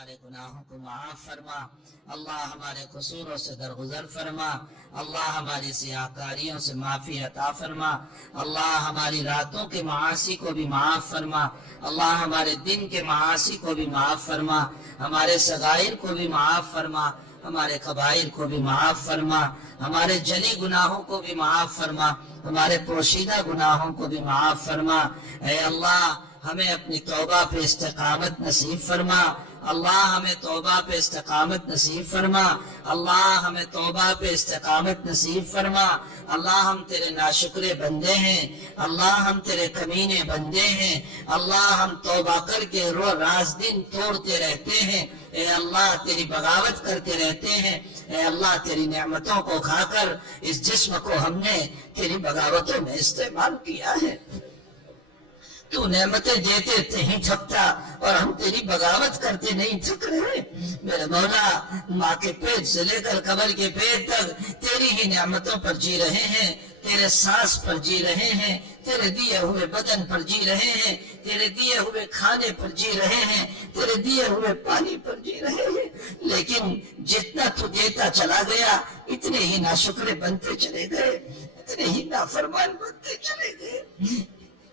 ہمارے گناہوں کو معاف فرما، اللہ ہمارے قصوروں سے درگزر فرما، اللہ ہماری سیاکاریوں سے معافی عطا فرما، اللہ ہماری راتوں کے معاصی کو بھی معاف فرما، اللہ ہمارے دن کے معاصی کو بھی معاف فرما، ہمارے صغائر کو بھی معاف فرما، ہمارے کبائر کو بھی معاف فرما، ہمارے جلی گناہوں کو بھی معاف فرما، ہمارے پوشیدہ گناہوں کو بھی معاف فرما۔ اے اللہ ہمیں اپنی توبہ پہ استقامت نصیب فرما، اللہ ہمیں توبہ پہ استقامت نصیب فرما، اللہ ہمیں توبہ پہ استقامت نصیب فرما۔ اللہ ہم تیرے ناشکرے بندے ہیں، اللہ ہم تیرے کمینے بندے ہیں، اللہ ہم توبہ کر کے راز دن توڑتے رہتے ہیں، اے اللہ تیری بغاوت کرتے رہتے ہیں، اے اللہ تیری نعمتوں کو کھا کر اس جسم کو ہم نے تیری بغاوتوں میں استعمال کیا ہے۔ تو نعمتیں دیتے نہیں تھکتا اور ہم تیری بغاوت کرتے نہیں تھک رہے۔ میرے مولا ماں کے پیٹ سے لے کر قبر کے پیٹ تک تیری ہی نعمتوں پر جی رہے ہیں، تیرے سانس پر جی رہے ہیں، تیرے دیے ہوئے بدن پر جی رہے ہیں، تیرے دیے ہوئے کھانے پر جی رہے ہیں، تیرے دیے ہوئے پانی پر جی رہے ہیں، لیکن جتنا تو دیتا چلا گیا اتنے ہی ناشکرے بنتے چلے گئے، اتنے ہی نافرمان بنتے چلے گئے۔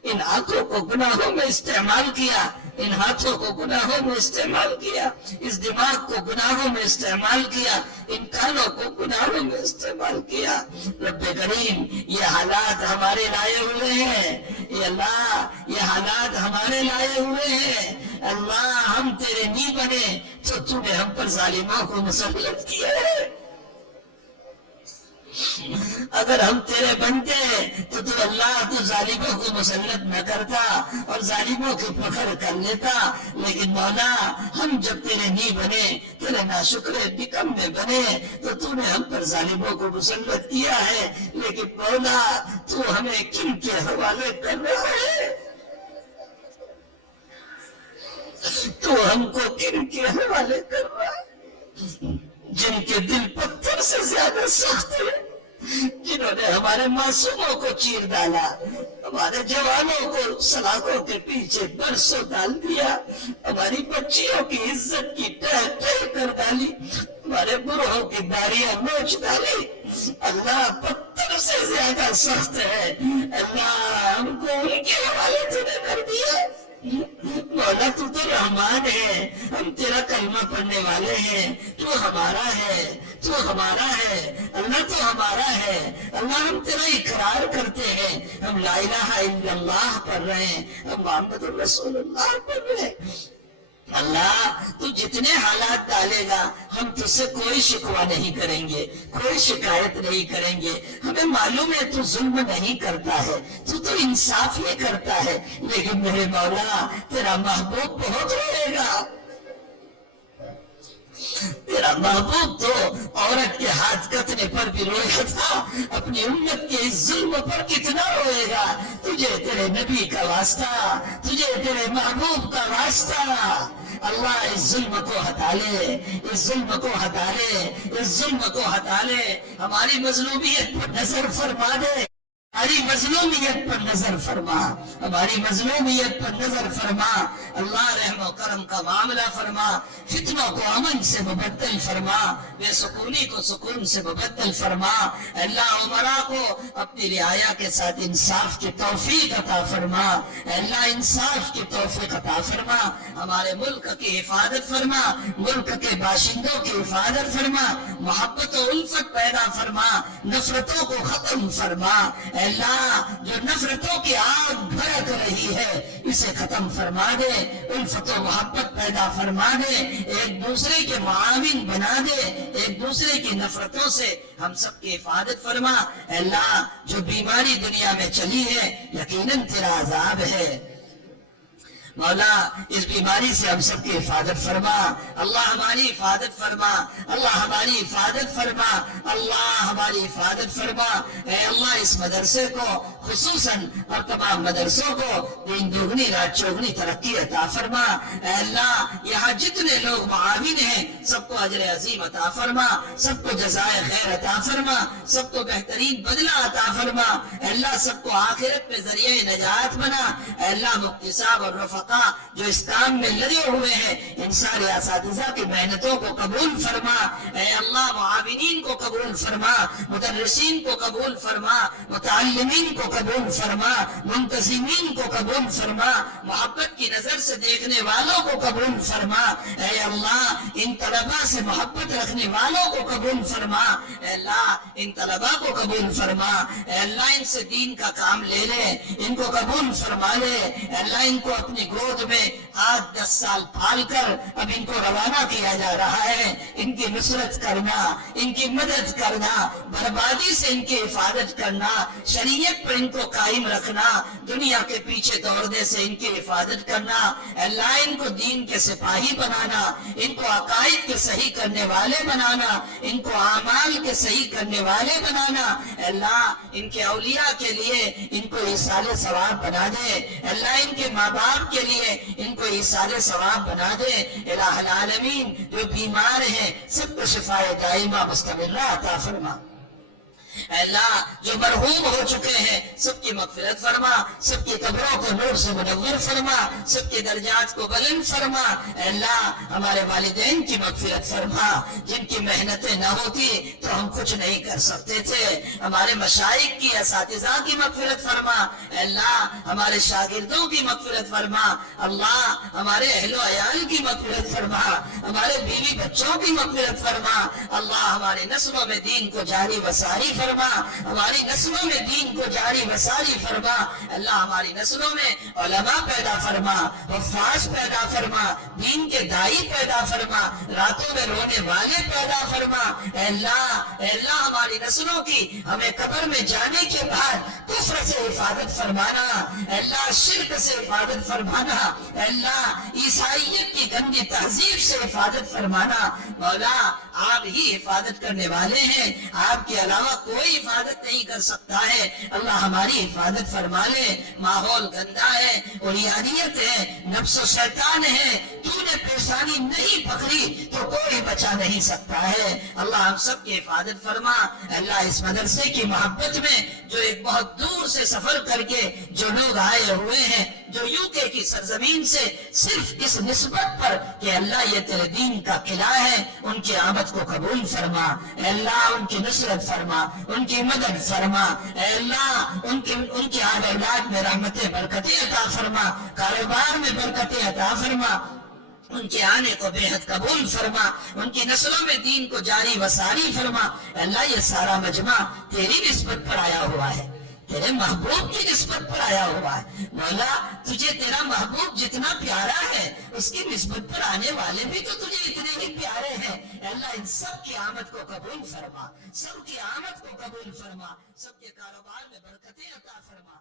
ان آنکھوں کو گناہوں میں استعمال کیا، ان ہاتھوں کو گناہوں میں استعمال کیا، اس دماغ کو گناہوں میں استعمال کیا، ان کانوں کو گناہوں میں استعمال کیا۔ رب کریم یہ حالات ہمارے لائے ہوئے ہیں، یہ اللہ یہ حالات ہمارے لائے ہوئے ہیں۔ اللہ ہم تیرے نہیں بنے تو نے ہم پر ظالموں کو مسلط کیا ہے، اگر ہم تیرے بنتے تو اللہ تو ظالموں کو مسلط نہ کرتا اور ظالموں کو پکڑ کر لیتا، لیکن مولا ہم جب تیرے نہیں بنے، تیرے ناشکرے نکم میں بنے تو نے ہم پر ظالموں کو مسلط کیا ہے، لیکن مولا تو ہمیں کن کے حوالے کر رہا ہے؟ تو ہم کو کن کے حوالے کر رہا ہے؟ جن کے دل پتھر سے زیادہ سخت ہے، جنہوں نے ہمارے معصوموں کو چیر ڈالا، ہمارے جوانوں کو سلاخوں کے پیچھے برسوں ڈال دیا، ہماری بچیوں کی عزت کی ٹہ کر ڈالی، ہمارے بڑھوں کی داڑیاں نوچ ڈالی۔ اللہ پتھر سے زیادہ سخت ہے، اللہ ہم کو ان کے حوالے تو نے کر دیا۔ مولا تو رحمان ہے، ہم تیرا کلمہ پڑھنے والے ہیں، تو ہمارا ہے، تو ہمارا ہے، اللہ تو ہمارا ہے، اللہ ہم تیرا اقرار کرتے ہیں، ہم لا الہ الا اللہ پڑھ رہے ہیں، ہم محمد رسول اللہ پڑھ رہے ہیں۔ اللہ تو جتنے حالات ڈالے گا ہم تجھ سے کوئی شکوہ نہیں کریں گے، کوئی شکایت نہیں کریں گے، ہمیں معلوم ہے تو ظلم نہیں کرتا ہے، تو انصاف ہی کرتا ہے، لیکن میرے مولا تیرا محبوب بہت روئے گا، تیرا محبوب تو عورت کے ہاتھ کتنے پر بھی رویا تھا، اپنی امت کے اس ظلم پر کتنا روئے گا۔ تجھے تیرے نبی کا واسطہ، تجھے تیرے محبوب کا واسطہ، اللہ اس ظلم کو ہٹا لے، اس ظلم کو ہٹا لے، اس ظلم کو ہٹا لے، ہماری مظلومیت پر نظر فرما دے، ہماری مظلومیت پر نظر فرما، ہماری مظلومیت پر نظر فرما، اللہ رحم و کرم کا معاملہ فرما، فتنوں کو امن سے مبدل فرما، بے سکونی کو سکون سے مبدل فرما، اللہ عمرہ کو اپنی رعایا کے ساتھ انصاف کی توفیق عطا فرما، اللہ انصاف کی توفیق عطا فرما، ہمارے ملک کی حفاظت فرما، ملک کے باشندوں کی حفاظت فرما، محبت و الفت پیدا فرما، نفرتوں کو ختم فرما، اللہ جو نفرتوں کی آگ بھڑک رہی ہے اسے ختم فرما دے، الفت و محبت پیدا فرما دے، ایک دوسرے کے معاون بنا دے، ایک دوسرے کی نفرتوں سے ہم سب کی حفاظت فرما۔ اللہ جو بیماری دنیا میں چلی ہے یقیناً تیرا عذاب ہے، مولا اس بیماری سے ہم سب کی حفاظت فرما، اللہ ہماری حفاظت فرما، اللہ ہماری حفاظت فرما، اللہ ہماری حفاظت فرما۔ اے اللہ اس مدرسے کو خصوصاً اور تمام مدرسوں کو دین دوگنی رات چوگنی ترقی عطا فرما۔ اے اللہ یہاں جتنے لوگ معاون ہیں سب کو اجر عظیم عطا فرما، سب کو جزائے خیر عطا فرما، سب کو بہترین بدلہ عطا فرما۔ اے اللہ سب کو آخرت میں ذریعہ نجات بنا۔ اے اللہ مفتی صاحب اور رفقا جو اس کام میں لگے ہوئے ہیں ان سارے اساتذہ کی محنتوں کو قبول فرما۔ اے اللہ معاونین کو قبول فرما، مدرسین کو قبول فرما، متعلمین کو قبول فرما، منتظمین کو قبول فرما، محبت کی نظر سے دیکھنے والوں کو قبول فرما۔ اے اللہ ان طلباء سے محبت رکھنے والوں کو قبول فرما۔ اے اللہ ان طلباء کو قبول فرما۔ اے اللہ ان سے دین کا کام لے لے، ان کو قبول فرما لے۔ اے اللہ ان کو اپنی گود میں 8-10 سال پال کر اب ان کو روانہ کیا جا رہا ہے، ان کی نصرت کرنا، ان کی مدد کرنا، بربادی سے ان کی حفاظت کرنا، شریعت پر ان کو قائم رکھنا، دنیا کے پیچھے دوڑنے سے ان کی حفاظت کرنا۔ اللہ ان کو دین کے سپاہی بنانا، ان کو عقائد کے صحیح کرنے والے بنانا، ان کو اعمال کے صحیح کرنے والے بنانا۔ اللہ ان کے اولیاء کے لیے ان کو ایصال ثواب بنا دے۔ اللہ ان کے ماں باپ کے لیے ان کو ایصال ثواب بنا دے۔ الہ العالمین جو بیمار ہیں سب کو شفائے دائمہ مستمرہ عطا فرما۔ اے اللہ جو مرحوم ہو چکے ہیں سب کی مغفرت فرما، سب کی قبروں کو نور سے منور فرما، سب کے درجات کو بلند فرما۔ اے اللہ ہمارے والدین کی مغفرت فرما، جن کی محنتیں نہ ہوتی تو ہم کچھ نہیں کر سکتے تھے۔ ہمارے مشائخ کی، اساتذہ کی مغفرت فرما۔ اے اللہ ہمارے شاگردوں کی مغفرت فرما۔ اللہ ہمارے اہل و عیال کی مغفرت فرما، ہمارے بیوی بچوں کی مغفرت فرما۔ اللہ ہماری نسلوں میں دین کو جاری و ساری فرما، ہماری نسلوں میں دین کو جاری و ساری فرما۔ اللہ ہماری نسلوں میں علماء پیدا فرما، حفاظ پیدا فرما، دین کے دائی پیدا فرما، راتوں میں رونے والے پیدا فرما۔ اے اللہ ہماری نسلوں کی ہمیں قبر میں جانے کے بعد کفر سے حفاظت فرمانا، اے اللہ شرک سے حفاظت فرمانا، اے اللہ عیسائیت کی گندی تہذیب سے حفاظت فرمانا۔ مولا آپ ہی حفاظت کرنے والے ہیں، آپ کے علاوہ کوئی حفاظت نہیں کر سکتا ہے۔ اللہ ہماری حفاظت فرما لے۔ ماحول گندا ہے، عریانیت ہے، نفس و شیطان ہے، تو نے پیشانی نہیں پکڑی تو کوئی بچا نہیں سکتا ہے۔ اللہ ہم سب کی حفاظت فرما۔ اللہ اس مدرسے کی محبت میں جو ایک بہت دور سے سفر کر کے جو لوگ آئے ہوئے ہیں، جو UK کی سرزمین سے صرف اس نسبت پر کہ اللہ یہ تیرے دین کا قلعہ ہے، ان کی آمد کو قبول فرما۔ اے اللہ ان کی نصرت فرما، ان کی مدد فرما۔ اے اللہ ان کی آل اولاد میں رحمتیں برکتیں عطا فرما، کاروبار میں برکتیں عطا فرما، ان کے آنے کو بے حد قبول فرما، ان کی نسلوں میں دین کو جاری و ساری فرما۔ اے اللہ یہ سارا مجمع تیری نسبت پر آیا ہوا ہے، تیرے محبوب کی نسبت پر آیا ہوا ہے۔ مولا تجھے تیرا محبوب جتنا پیارا ہے اس کی نسبت پر آنے والے بھی تو تجھے اتنے ہی پیارے ہیں۔ اے اللہ ان سب کی آمد کو قبول فرما، سب کی آمد کو قبول فرما، سب کے کاروبار میں برکتیں عطا فرما۔